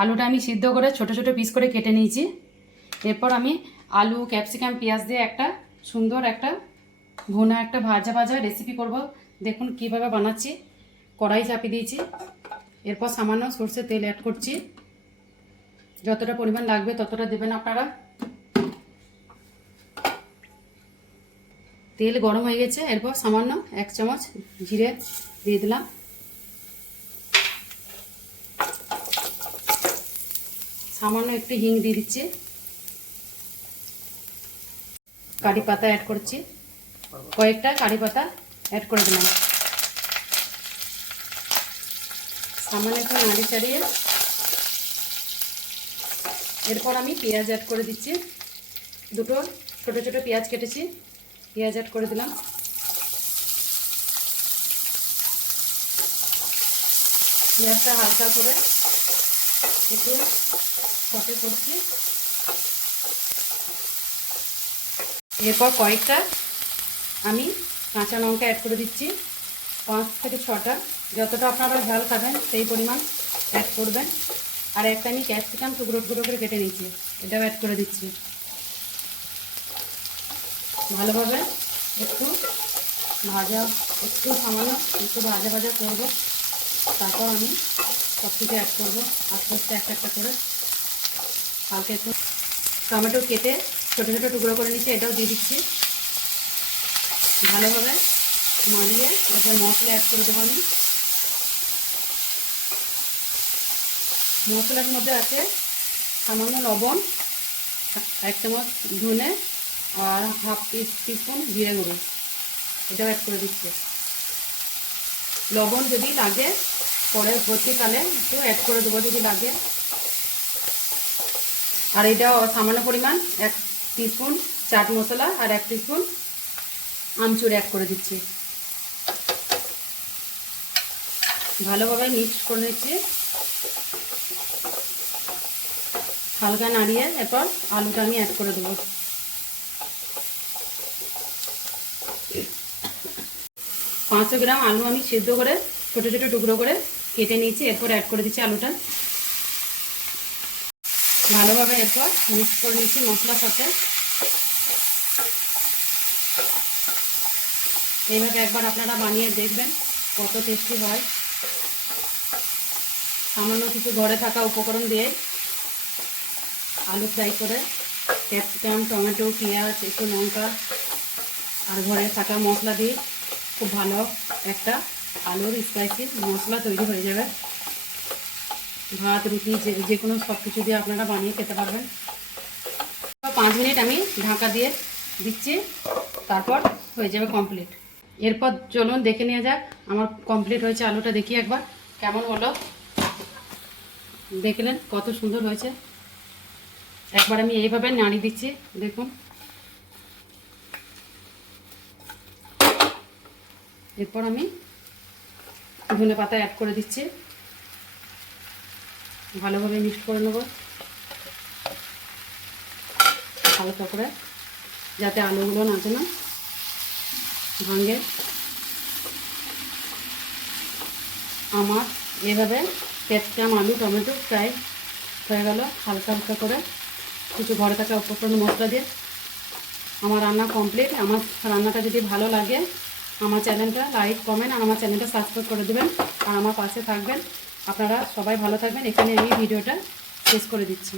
আলুটা আমি সিদ্ধ করে ছোট ছোট পিস করে কেটে নিয়েছি। এরপর আমি আলু ক্যাপসিকাম পেঁয়াজ দিয়ে একটা সুন্দর একটা ভুনা একটা ভাজা ভাজা রেসিপি করব। দেখুন কিভাবে বানাচ্ছি। কড়াই চাপিয়ে দিয়েছি। এরপর সামান্য সরষের তেল অ্যাড করছি। যতটা পরিমাণ লাগবে ততটা দেবেন আপনারা। তেল গরম হয়ে গেছে। এরপর সামান্য 1 চামচ জিরে দিয়ে দিলাম। সামান্য একটু হিং দিয়ে দিচ্ছি। কারি পাতা অ্যাড করছি, কয়েকটা কারি পাতা অ্যাড করে দিলাম। সামান্য একটু নাড়ি চাড়িয়ে এরপর আমি পেঁয়াজ অ্যাড করে দিচ্ছি। দুটো ছোট ছোট পেঁয়াজ কেটেছি, পেঁয়াজ অ্যাড করে দিলাম। পেঁয়াজটা হালকা করে একটু সটে করছি। এরপর কয়েকটা আমি কাঁচা লঙ্কা অ্যাড করে দিচ্ছি, 5 থেকে 6টা। যতটা আপনারা ঝাল খাবেন সেই পরিমাণ অ্যাড করবেন। আর একটা আমি ক্যাপসিকাম টুকরো টুকরো করে কেটে নিয়েছি, এটাও অ্যাড করে দিচ্ছি। ভালোভাবে একটু সামান্য একটু ভাজা ভাজা করব। তারপর আমি সব কিছু অ্যাড করবো আস্তে আস্তে একটা একটা করে। হালকা একটু টমেটো কেটে ছোটো ছোটো টুকরো করে নিচ্ছি, এটাও দিয়ে দিচ্ছি। ভালোভাবে মারিয়ে এরপর মশলা অ্যাড করে দেবো আমি। মশলার মধ্যে আছে সামান্য লবণ, 1 চামচ ধনে আর হাফ টিস্পুন জিরে গুঁড়ো, এটাও অ্যাড করে দিচ্ছি। লবণ যদি লাগে পরে পরবর্তীকালে একটু অ্যাড করে দেবো যদি লাগে। আর এটাও সামান্য পরিমাণ 1 টিস্পুন চাট মশলা আর 1 টিস্পুন আমচুর অ্যাড করে দিচ্ছি। ভালোভাবে মিক্স করে নিচ্ছি, হালকা নাড়িয়ে এরপর আলুটা আমি অ্যাড করে দেবো। 500 গ্রাম আলু আমি সিদ্ধ করে ছোট ছোট টুকরো করে কেটে নিয়েছি। এরপর অ্যাড করে দিচ্ছি আলুটা। ভালোভাবে এরপর মিক্স করে নিচ্ছি মশলার সাথে। এইভাবে একবার আপনারা বানিয়ে দেখবেন কত টেস্টি হয়। সামান্য কিছু ঘরে থাকা উপকরণ দিয়ে আলু ফ্রাই করে ক্যাপসিকাম টমেটো পেঁয়াজ একটু লঙ্কা আর ঘরে থাকা মশলা দিয়ে খুব ভালো একটা আলুর স্পাইসি মশলা তৈরি হয়ে যাবে। ভাত রুটি যে কোনো সব কিছু দিয়ে আপনারা বানিয়ে খেতে পারবেন। 5 মিনিট আমি ঢাকা দিয়ে দিচ্ছি, তারপর হয়ে যাবে কমপ্লিট। এরপর চলুন দেখে নিয়ে যাক আমার কমপ্লিট হয়েছে। আলুটা দেখি একবার কেমন হলো। দেখলেন কত সুন্দর হয়েছে। একবার আমি এইভাবে নাড়িয়ে দিচ্ছি, দেখুন। এরপর আমি ধনে পাতা অ্যাড করে দিচ্ছি, ভালোভাবে মিক্স করে নেব হালকা করে, যাতে আলুগুলো না যেন ভাঙে। আমার এভাবে ক্যাপসিকাম আলু টমেটো ফ্রাই হয়ে গেল। হালকা হালকা করে কিছু ঘরে থাকা উপকরণ মশলা দিয়ে আমার রান্না কমপ্লিট। আমার রান্নাটা যদি ভালো লাগে আমার চ্যানেলটা লাইক কমেন্ট আর আমার চ্যানেলটা সাবস্ক্রাইব করে দেবেন আর আমার পাশে থাকবেন। আপনারা সবাই ভালো থাকবেন। এখানে আমি ভিডিওটা শেষ করে দিচ্ছি।